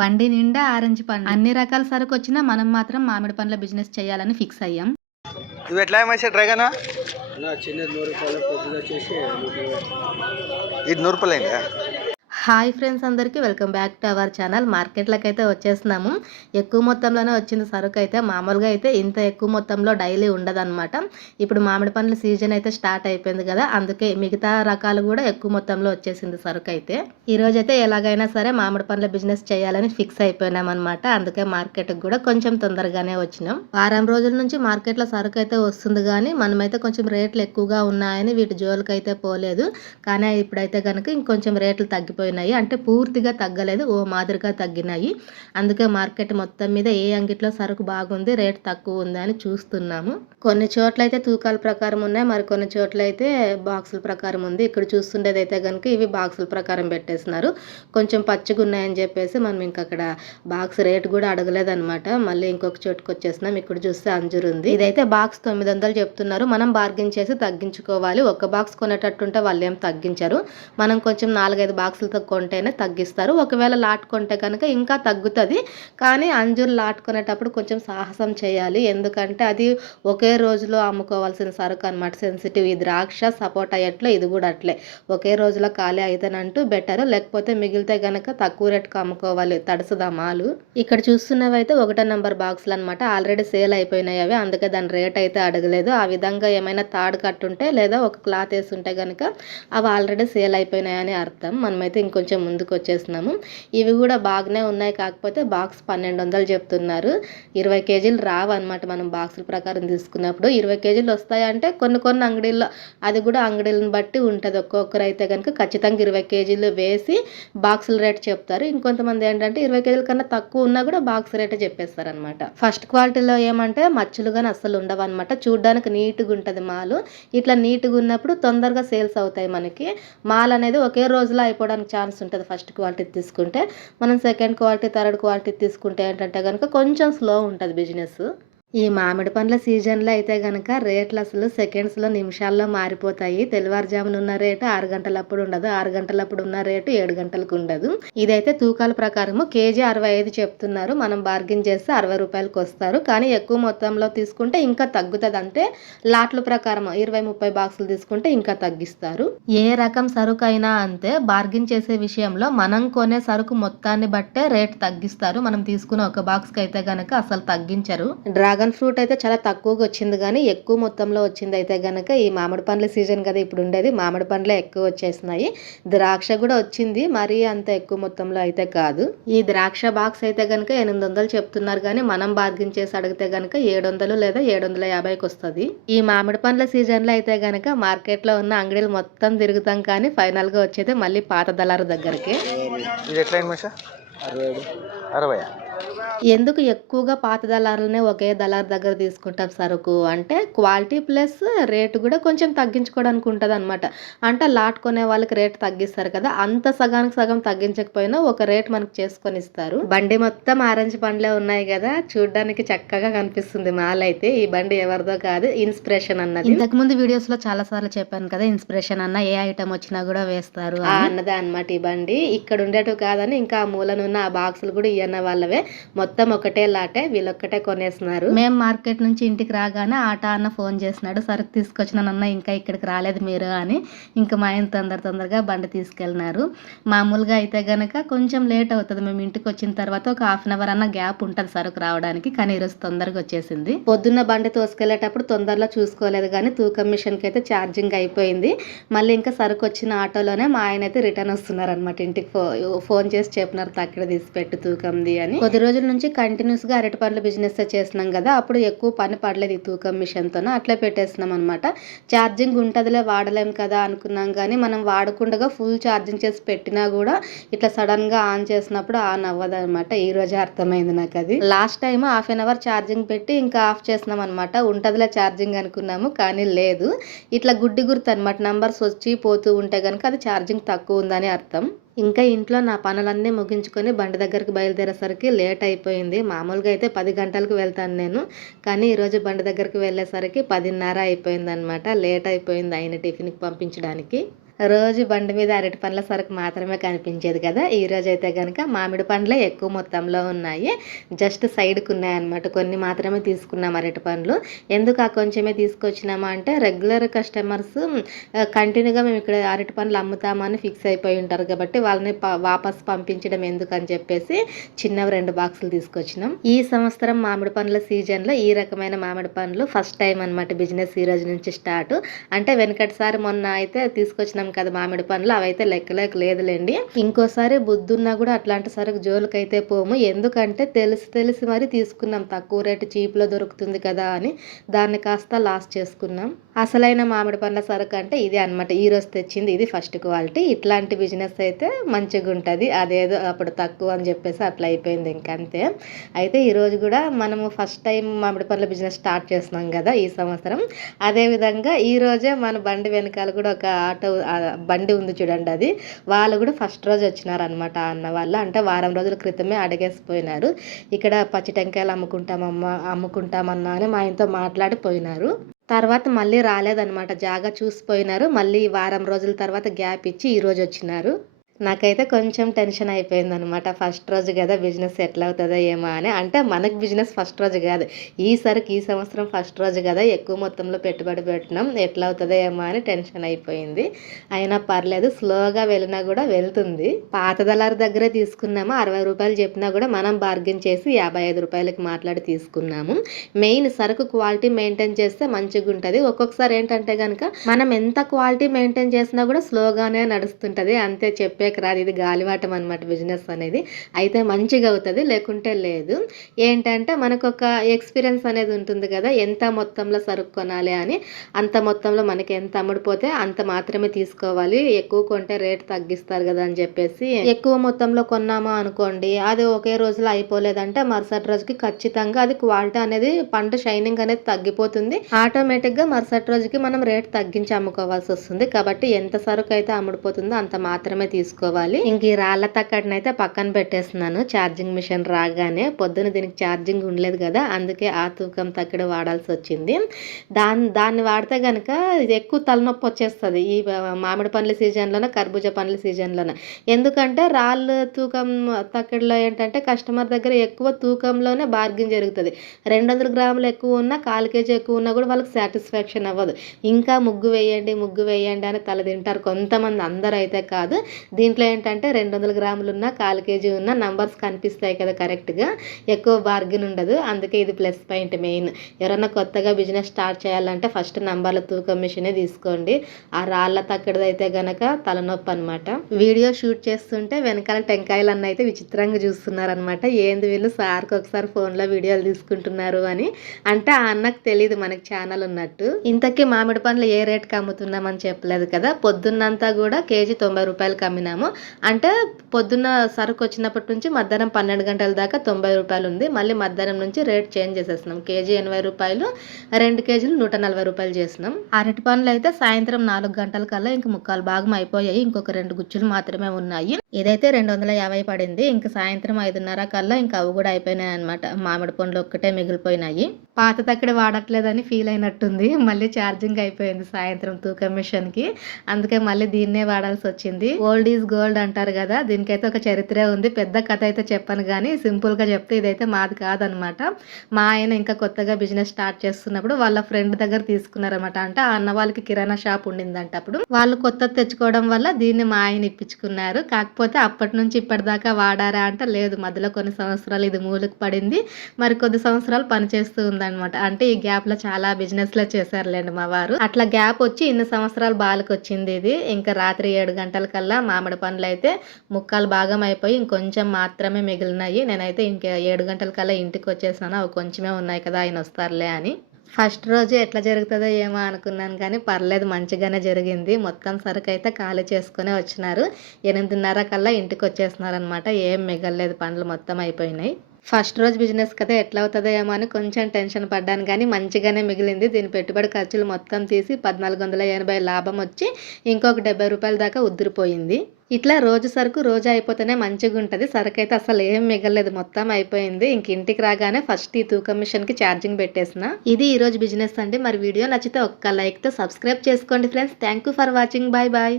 బండి నిండా ఆరెంజ్ పండ్లు. అన్ని రకాల సరుకొచ్చినా మనం మాత్రం మామిడి పండ్ల బిజినెస్ చేయాలని ఫిక్స్ అయ్యాం. ఇవి ఎట్లా మంచి డ్రాగన్ చిన్నది 100 రూపాయలు, పెద్దది వచ్చేసి 100 రూపాయలు. ఇది 100 రూపాయలైందా? హాయ్ ఫ్రెండ్స్, అందరికీ welcome back to our channel. మార్కెట్లోకి అయితే వచ్చేస్తున్నాము. ఎక్కువ మొత్తంలోనే వచ్చింది సరుకు అయితే. మామూలుగా అయితే ఇంత ఎక్కువ మొత్తంలో డైలీ ఉండదన్నమాట. ఇప్పుడు మామిడి పండ్ల సీజన్ అయితే స్టార్ట్ అయిపోయింది కదా, అందుకే మిగతా రకాలు కూడా ఎక్కువ మొత్తంలో వచ్చేసింది సరుకు అయితే. ఈ రోజు అయితే ఎలాగైనా సరే మామిడి పండ్ల బిజినెస్ చేయాలని ఫిక్స్ అయిపోయినాం అనమాట. అందుకే మార్కెట్కి కూడా కొంచెం తొందరగానే వచ్చినాం. వారం రోజుల నుంచి మార్కెట్లో సరుకు అయితే వస్తుంది, కానీ మనమైతే కొంచెం రేట్లు ఎక్కువగా ఉన్నాయని వీటి జోలికి అయితే పోలేదు. కానీ ఇప్పుడైతే కనుక ఇంకొంచెం రేట్లు తగ్గిపోయినాయి. అంటే పూర్తిగా తగ్గలేదు, ఓ మాదిరిగా తగ్గినాయి. అందుకే మార్కెట్ మొత్తం మీద ఏ అంగిట్లో సరుకు బాగుంది, రేట్ తక్కువ ఉంది అని చూస్తున్నాము. కొన్ని చోట్ల అయితే తూకాల ప్రకారం ఉన్నాయి, మరి కొన్ని చోట్ల అయితే బాక్సుల ప్రకారం ఉంది. ఇక్కడ చూస్తుండేది అయితే కనుక ఇవి బాక్సుల ప్రకారం పెట్టేస్తున్నారు. కొంచెం పచ్చిగా ఉన్నాయని చెప్పేసి మనం ఇంకా అక్కడ బాక్స్ రేట్ కూడా అడగలేదన్నమాట. మళ్ళీ ఇంకొక చోటుకు వచ్చేసినాం. ఇక్కడ చూస్తే అంజూరు ఉంది. ఇదైతే బాక్స్ 900 చెప్తున్నారు. మనం బార్గెన్ చేసి తగ్గించుకోవాలి. ఒక బాక్స్ కొనేటట్టుంటే వాళ్ళు ఏం తగ్గించారు. మనం కొంచెం 4-5 బాక్సులతో కొంటేనే తగ్గిస్తారు. ఒకవేళ లాట్ కొంటే కనుక ఇంకా తగ్గుతుంది. కానీ అంజూరు లాట్ కొనేటప్పుడు కొంచెం సాహసం చేయాలి, ఎందుకంటే అది ఒకే రోజులో అమ్ముకోవాల్సిన సరుకు అనమాట. సెన్సిటివ్. ఈ ద్రాక్ష సపోటా ఎట్లో ఇది కూడా అట్లే ఒకే రోజులో ఖాళీ అయితేనంటూ బెటర్, లేకపోతే మిగిలితే గనక తక్కువ రేటుకు అమ్ముకోవాలి. తడుసుదా మాలు. ఇక్కడ చూస్తున్నవి అయితే 1 నెంబర్ బాక్సులు అనమాట. ఆల్రెడీ సేల్ అయిపోయినాయి అవి, అందుకే దాని రేట్ అయితే అడగలేదు. ఆ విధంగా ఏమైనా తాడు కట్టుంటే లేదా ఒక క్లాత్ వేసి ఉంటే కనుక అవి ఆల్రెడీ సేల్ అయిపోయినాయని అర్థం. మనమైతే ఇంకొంచెం ముందుకు వచ్చేసినాము. ఇవి కూడా బాగానే ఉన్నాయి, కాకపోతే బాక్స్ 1200 చెప్తున్నారు. 20 కేజీలు రావు అనమాట. మనం బాక్సుల ప్రకారం తీసుకున్నప్పుడు 20 కేజీలు వస్తాయంటే కొన్ని అంగడీల్లో, అది కూడా అంగడీలను బట్టి ఉంటుంది. ఒక్కొక్కరు అయితే కనుక ఖచ్చితంగా 20 కేజీలు వేసి బాక్సుల రేట్ చెప్తారు. ఇంకొంతమంది ఏంటంటే 20 కేజీల కన్నా తక్కువ ఉన్నా కూడా బాక్స్ రేటే చెప్పేస్తారు అనమాట. ఫస్ట్ క్వాలిటీలో ఏమంటే మచ్చులు కానీ అస్సలు ఉండవు అనమాట. చూడడానికి నీట్గా ఉంటుంది మాలు. ఇట్లా నీట్గా ఉన్నప్పుడు తొందరగా సేల్స్ అవుతాయి మనకి. మాల్ అనేది ఒకే రోజులో అయిపోవడానికి ఛాన్స్ ఉంటుంది ఫస్ట్ క్వాలిటీ తీసుకుంటే. మనం సెకండ్ క్వాలిటీ, థర్డ్ క్వాలిటీ తీసుకుంటే ఏంటంటే కనుక కొంచెం స్లో ఉంటుంది బిజినెస్. ఈ మామిడి పండ్ల సీజన్లో అయితే కనుక రేట్లు అసలు సెకండ్స్లో, నిమిషాల్లో మారిపోతాయి. తెల్లవారుజామున ఉన్న రేటు 6 గంటలప్పుడు ఉండదు, 6 గంటలప్పుడు ఉన్న రేటు 7 గంటలకు ఉండదు. ఇదైతే తూకాల ప్రకారము కేజీ 65 చెప్తున్నారు. మనం బార్గెన్ చేస్తే 60 రూపాయలకు వస్తారు. కానీ ఎక్కువ మొత్తంలో తీసుకుంటే ఇంకా తగ్గుతుంది. అంటే లాట్ల ప్రకారం 20-30 బాక్సులు తీసుకుంటే ఇంకా తగ్గిస్తారు. ఏ రకం సరుకు అయినా అంతే, బార్గెన్ చేసే విషయంలో మనం కొనే సరుకు మొత్తాన్ని బట్టే రేట్ తగ్గిస్తారు. మనం తీసుకున్న ఒక బాక్స్కి అయితే కనుక అసలు తగ్గించరు. డ్రాగన్ ఫ్రూట్ అయితే చాలా తక్కువగా వచ్చింది, కానీ ఎక్కువ మొత్తంలో వచ్చింది అయితే కనుక ఈ మామిడి పండ్ల సీజన్ కదా ఇప్పుడు ఉండేది, మామిడి పండ్లే ఎక్కువ వచ్చేసినాయి. ద్రాక్ష కూడా వచ్చింది, మరీ అంత ఎక్కువ మొత్తంలో అయితే కాదు. ఈ ద్రాక్ష బాక్స్ అయితే కనుక 800 చెప్తున్నారు, కానీ మనం బార్గెన్ చేసి అడిగితే కనుక 700 లేదా 750కి వస్తుంది. ఈ మామిడి పండ్ల సీజన్లో అయితే కనుక మార్కెట్లో ఉన్న అంగడీలు మొత్తం తిరుగుతాం, కానీ ఫైనల్గా వచ్చేది మళ్ళీ పాత దళారు దగ్గరికి. ఇది ఎట్లా 60. ఎందుకు ఎక్కువగా పాత దళారులనే ఒకే దళారు దగ్గర తీసుకుంటాం సరుకు అంటే క్వాలిటీ ప్లస్ రేటు కూడా కొంచెం తగ్గించుకోవడానికి ఉంటుంది అనమాట. అంటే లాట్ కొనే వాళ్ళకి రేటు తగ్గిస్తారు కదా, అంత సగానికి సగం తగ్గించకపోయినా ఒక రేట్ మనకు చేసుకొని ఇస్తారు. బండి మొత్తం ఆరెంజ్ పండ్లే ఉన్నాయి కదా, చూడడానికి చక్కగా కనిపిస్తుంది మాల్ అయితే. ఈ బండి ఎవరిదో కాదు, ఇన్స్పిరేషన్ అన్నది. ఇంతకు ముందు వీడియోస్ లో చాలా సార్లు చెప్పాను కదా, ఇన్స్పిరేషన్ అన్న ఏ ఐటమ్ వచ్చినా కూడా వేస్తారు అన్నదే అనమాట. ఈ బండి ఇక్కడ ఉండేటివి కాదని ఇంకా ఆ మూలనున్న ఆ బాక్సులు కూడా ఇవన్న వాళ్ళవే. మొత్తం ఒకటే లాటే, వీళ్ళొక్కటే కొనేస్తున్నారు. మేము మార్కెట్ నుంచి ఇంటికి రాగానే ఆటో అన్న ఫోన్ చేసినాడు, సరుకు తీసుకొచ్చినానన్న ఇంకా ఇక్కడికి రాలేదు మీరు అని. ఇంకా మా ఆయన తొందరగా బండి తీసుకెళ్ళినారు. మామూలుగా అయితే గనక కొంచెం లేట్ అవుతుంది. మేము ఇంటికి వచ్చిన తర్వాత ఒక 1/2 అవర్ అన్న గ్యాప్ ఉంటుంది సరుకు రావడానికి, కానీ ఈరోజు తొందరగా వచ్చేసింది. పొద్దున్న బండి తోసుకెళ్ళేటప్పుడు తొందరలో చూసుకోలేదు, కానీ తూకం మిషన్కి అయితే ఛార్జింగ్ అయిపోయింది. మళ్ళీ ఇంకా సరుకు వచ్చిన ఆటోలోనే మా ఆయన అయితే రిటర్న్ వస్తున్నారు అనమాట. ఇంటికి ఫోన్ చేసి చెప్పినారు తక్కడ తీసి పెట్టు తూకంది అని. కొద్ది రోజుల నుంచి కంటిన్యూస్గా అరటి పండ్ల బిజినెస్ చేస్తున్నాం కదా, అప్పుడు ఎక్కువ పని పడలేదు ఈ తూకం మిషన్తోనే, అట్లా పెట్టేస్తున్నాం అనమాట. ఛార్జింగ్ ఉంటుందిలే వాడలేం కదా అనుకున్నాం, కానీ మనం వాడకుండా ఫుల్ ఛార్జింగ్ చేసి పెట్టినా కూడా ఇట్లా సడన్గా ఆన్ చేసినప్పుడు ఆన్ అవ్వదు అనమాట. ఈ రోజే అర్థమైంది నాకు అది. లాస్ట్ టైం 1/2 అవర్ ఛార్జింగ్ పెట్టి ఇంకా ఆఫ్ చేసినాం అనమాట. ఉంటుందిలే ఛార్జింగ్ అనుకున్నాము, కానీ లేదు. ఇట్లా గుడ్డి గుర్తు అనమాట, నంబర్స్ వచ్చి పోతూ ఉంటే కనుక అది ఛార్జింగ్ తక్కువ ఉందని అర్థం. ఇంకా ఇంట్లో నా పనులన్నీ ముగించుకొని బండి దగ్గరికి బయలుదేరేసరికి లేట్ అయిపోయింది. మామూలుగా అయితే 10 గంటలకు వెళ్తాను నేను, కానీ ఈరోజు బండి దగ్గరికి వెళ్ళేసరికి 10:30 అయిపోయింది అనమాట. లేట్ అయిపోయింది ఆయన టిఫిన్కి పంపించడానికి. రోజు బండి మీద అరటి పండ్ల సరుకు మాత్రమే కనిపించేది కదా, ఈ రోజు అయితే కనుక మామిడి పండ్లే ఎక్కువ మొత్తంలో ఉన్నాయి. జస్ట్ సైడ్కి ఉన్నాయన్నమాట. కొన్ని మాత్రమే తీసుకున్నాం అరటి పండ్లు. ఎందుకు ఆ కొంచెమే తీసుకొచ్చినామా అంటే రెగ్యులర్ కస్టమర్స్ కంటిన్యూగా మేము ఇక్కడ అరటి పండ్లు అమ్ముతామని ఫిక్స్ అయిపోయి ఉంటారు కాబట్టి వాళ్ళని వాపస్ పంపించడం ఎందుకు అని చెప్పేసి చిన్నవి 2 బాక్సులు తీసుకొచ్చినాం. ఈ సంవత్సరం మామిడి పండ్ల సీజన్లో ఈ రకమైన మామిడి పండ్లు ఫస్ట్ టైం అనమాట బిజినెస్ ఈ రోజు నుంచి స్టార్ట్. అంటే వెనకటిసారి మొన్న అయితే తీసుకొచ్చినాం కదా మామిడి పండ్లు, అవైతే లెక్కలేక లేదులేండి. ఇంకోసారి బుద్ధున్నా కూడా అట్లాంటి సరుకు జోలికైతే పోము. ఎందుకంటే తెలిసి మరి తీసుకున్నాం, తక్కువ రేటు చీప్లో దొరుకుతుంది కదా అని దాన్ని కాస్త లాస్ చేసుకున్నాం. అసలైన మామిడి పండ్ల సరుకు అంటే ఇది అనమాట. ఈ రోజు తెచ్చింది ఇది ఫస్ట్ క్వాలిటీ. ఇట్లాంటి బిజినెస్ అయితే మంచిగా ఉంటుంది. అదేదో అప్పుడు తక్కువ అని చెప్పేసి అట్లా అయిపోయింది ఇంకంతే. అయితే ఈరోజు కూడా మనము ఫస్ట్ టైం మామిడి పండ్ల బిజినెస్ స్టార్ట్ చేస్తున్నాం కదా ఈ సంవత్సరం. అదేవిధంగా ఈరోజే మన బండి వెనకాల కూడా ఒక ఆటో బండి ఉంది చూడండి, అది వాళ్ళు కూడా ఫస్ట్ రోజు వచ్చినారనమాట. అన్న వాళ్ళు అంటే వారం రోజుల క్రితమే అడిగేసిపోయినారు. ఇక్కడ పచ్చి టెంకాయలు అమ్ముకుంటామన్నా అని మా ఆయనతో మాట్లాడిపోయినారు. తర్వాత మళ్ళీ రాలేదనమాట, జాగా చూసిపోయినారు. మళ్ళీ వారం రోజుల తర్వాత గ్యాప్ ఇచ్చి ఈరోజు వచ్చినారు. నాకైతే కొంచెం టెన్షన్ అయిపోయింది అనమాట. ఫస్ట్ రోజు కదా బిజినెస్ ఎట్లా అవుతుందో ఏమో అని. అంటే మనకు బిజినెస్ ఫస్ట్ రోజు కాదు, ఈ సంవత్సరం ఫస్ట్ రోజు కదా, ఎక్కువ మొత్తంలో పెట్టుబడి పెట్టినాం, ఎట్లా అవుతుందో ఏమో అని టెన్షన్ అయిపోయింది. అయినా పర్లేదు, స్లోగా వెళ్ళినా కూడా వెళ్తుంది. పాత దళారి దగ్గరే తీసుకున్నాము. 60 రూపాయలు చెప్పినా కూడా మనం బార్గెన్ చేసి 55 రూపాయలకి మాట్లాడి తీసుకున్నాము. మెయిన్ సరుకు క్వాలిటీ మెయింటైన్ చేస్తే మంచిగా ఉంటుంది. ఒక్కొక్కసారి ఏంటంటే కనుక మనం ఎంత క్వాలిటీ మెయింటైన్ చేసినా కూడా స్లోగానే నడుస్తుంటుంది. అంతే చెప్పే రాదు, ఇది గాలివాటం అనమాట బిజినెస్ అనేది. అయితే మంచిగా అవుతుంది, లేకుంటే లేదు. ఏంటంటే మనకు ఒక ఎక్స్పీరియన్స్ అనేది ఉంటుంది కదా, ఎంత మొత్తంలో సరుకు కొనాలి అని. అంత మొత్తంలో మనకి ఎంత అమ్ముడిపోతే అంత మాత్రమే తీసుకోవాలి. ఎక్కువ కొంటే రేట్ తగ్గిస్తారు కదా అని చెప్పేసి ఎక్కువ మొత్తంలో కొన్నామా అనుకోండి, అది ఒకే రోజులో అయిపోలేదంటే మరుసటి రోజుకి ఖచ్చితంగా అది క్వాలిటీ అనేది పండు షైనింగ్ అనేది తగ్గిపోతుంది. ఆటోమేటిక్గా మరుసటి రోజుకి మనం రేట్ తగ్గించి అమ్ముకోవాల్సి వస్తుంది. కాబట్టి ఎంత సరుకు అయితే అమ్ముడిపోతుందో అంత మాత్రమే తీసుకోవాలి. ఇంక ఈ రాళ్ళ తక్కడినైతే పక్కన పెట్టేస్తున్నాను. ఛార్జింగ్ మిషన్ రాగానే పొద్దున దీనికి ఛార్జింగ్ ఉండలేదు కదా, అందుకే ఆ తూకం తక్కడి వాడాల్సి వచ్చింది. దాన్ని వాడితే కనుక ఎక్కువ తలనొప్పి వచ్చేస్తుంది ఈ మామిడి పండ్ల సీజన్లోనే, కర్బూజా పండ్ల సీజన్లోనే. ఎందుకంటే రాళ్ళు తూకం తక్కడిలో ఏంటంటే కస్టమర్ దగ్గర ఎక్కువ తూకంలోనే బార్గెన్ జరుగుతుంది. 200 గ్రాములు ఎక్కువ ఉన్నా, 1/4 కేజీ ఎక్కువ ఉన్నా కూడా వాళ్ళకి సాటిస్ఫాక్షన్ అవ్వదు. ఇంకా ముగ్గు వేయండి అని తల తింటారు కొంతమంది, అందరూ అయితే కాదు. దీంట్లో ఏంటంటే 200 గ్రాములు ఉన్నా, 1/4 కేజీ ఉన్నా నంబర్స్ కనిపిస్తాయి కదా కరెక్ట్గా, ఎక్కువ బార్గెన్ ఉండదు. అందుకే ఇది ప్లస్ పాయింట్ మెయిన్. ఎవరైనా కొత్తగా బిజినెస్ స్టార్ట్ చేయాలంటే ఫస్ట్ నంబర్ల తూకం మిషనే తీసుకోండి. ఆ రాళ్ళ తక్కడిది అయితే గనక తలనొప్పి అనమాట. వీడియో షూట్ చేస్తుంటే వెనకాల టెంకాయలు అన్న అయితే విచిత్రంగా చూస్తున్నారనమాట. ఏంది వీళ్ళు సార్కి ఒకసారి ఫోన్లో వీడియోలు తీసుకుంటున్నారు అని. అంటే ఆ అన్నకు తెలియదు మనకి ఛానల్ ఉన్నట్టు. ఇంతకీ మామిడి పండ్లు ఏ రేట్కి అమ్ముతున్నామని చెప్పలేదు కదా. పొద్దున్నంతా కూడా కేజీ 90 రూపాయలకి అమ్మినాము. అంటే పొద్దున్న సరుకు వచ్చినప్పటి నుంచి మధ్యాహ్నం 12 గంటల దాకా 90 రూపాయలు ఉంది. మళ్ళీ మధ్యాహ్నం నుంచి రేట్ చేంజ్ చేసేస్తున్నాం. కేజీ 80 రూపాయలు, 2 కేజీలు 140 రూపాయలు చేసినాం. అరటి పండ్లు అయితే సాయంత్రం 4 గంటల కల్లా ఇంక 3/4 భాగం అయిపోయాయి. ఇంకొక 2 గుచ్చులు మాత్రమే ఉన్నాయి. ఇదైతే 250 పడింది. ఇంక సాయంత్రం 5:30 కల్లా ఇంకా అవి కూడా అయిపోయినాయి అనమాట. మామిడి పండ్లు ఒక్కటే మిగిలిపోయినాయి. పాత తక్కడి వాడట్లేదని ఫీల్ అయినట్టుంది. మళ్ళీ ఛార్జింగ్ అయిపోయింది సాయంత్రం తూకం మిషన్కి, అందుకే మళ్ళీ దీన్నే వాడాల్సి వచ్చింది. ఓల్డ్ ఈజ్ గోల్డ్ అంటారు కదా, దీనికైతే ఒక చరిత్రే ఉంది. పెద్ద కథ అయితే చెప్పను కానీ సింపుల్గా చెప్తే ఇదైతే మాది కాదనమాట. మా ఆయన ఇంకా కొత్తగా బిజినెస్ స్టార్ట్ చేస్తున్నప్పుడు వాళ్ళ ఫ్రెండ్ దగ్గర తీసుకున్నారనమాట. అంటే ఆ అన్న వాళ్ళకి కిరాణా షాప్ ఉండిందంట. అప్పుడు వాళ్ళు కొత్తది తెచ్చుకోవడం వల్ల దీన్ని మా ఆయన ఇప్పించుకున్నారు. కాకపోతే అప్పటి నుంచి ఇప్పటిదాకా వాడారా అంటే లేదు, మధ్యలో కొన్ని సంవత్సరాలు ఇది మూలకు పడింది, మరి కొద్ది సంవత్సరాలు పనిచేస్తూ ఉందన్నమాట. అంటే ఈ గ్యాప్ లో చాలా బిజినెస్లే చేశారులేండి మా వారు. అట్లా గ్యాప్ వచ్చి ఇన్ని సంవత్సరాలు బాలకు వచ్చింది ఇది. ఇంకా రాత్రి 7 గంటల కల్లా మామిడి పండ్లు అయితే 3/4 భాగం అయిపోయి ఇంకొంచెం మాత్రమే మిగిలినాయి. నేనైతే ఇంకా 7 గంటల కల్లా ఇంటికి వచ్చేసాను. అవి కొంచెమే ఉన్నాయి కదా, ఆయన వస్తారులే అని. ఫస్ట్ రోజు ఎట్లా జరుగుతుందో ఏమో అనుకున్నాను కానీ పర్లేదు, మంచిగానే జరిగింది. మొత్తం సరుకు అయితే ఖాళీ చేసుకునే వచ్చినారు. 8:30 కల్లా ఇంటికి వచ్చేస్తున్నారు అనమాట. ఏం మిగలలేదు, పండ్లు మొత్తం అయిపోయినాయి. ఫస్ట్ రోజు బిజినెస్ కదా ఎట్లా అవుతుందో ఏమో అని కొంచెం టెన్షన్ పడ్డాను కానీ మంచిగానే మిగిలింది. దీని పెట్టుబడి ఖర్చులు మొత్తం తీసి 1480 లాభం వచ్చి ఇంకొక 70 రూపాయల దాకా ఉద్దిరిపోయింది. ఇట్లా రోజు సరుకు రోజు అయిపోతేనే మంచిగా ఉంటుంది. సరుకు అయితే అసలు ఏం మిగలలేదు, మొత్తం అయిపోయింది. ఇంక ఇంటికి రాగానే ఫస్ట్ ఈ తూకం మిషన్కి ఛార్జింగ్ పెట్టేసిన. ఇది ఈరోజు బిజినెస్ అండి. మరి వీడియో నచ్చితే ఒక్క లైక్తో సబ్స్క్రైబ్ చేసుకోండి friends. Thank you for watching. Bye bye.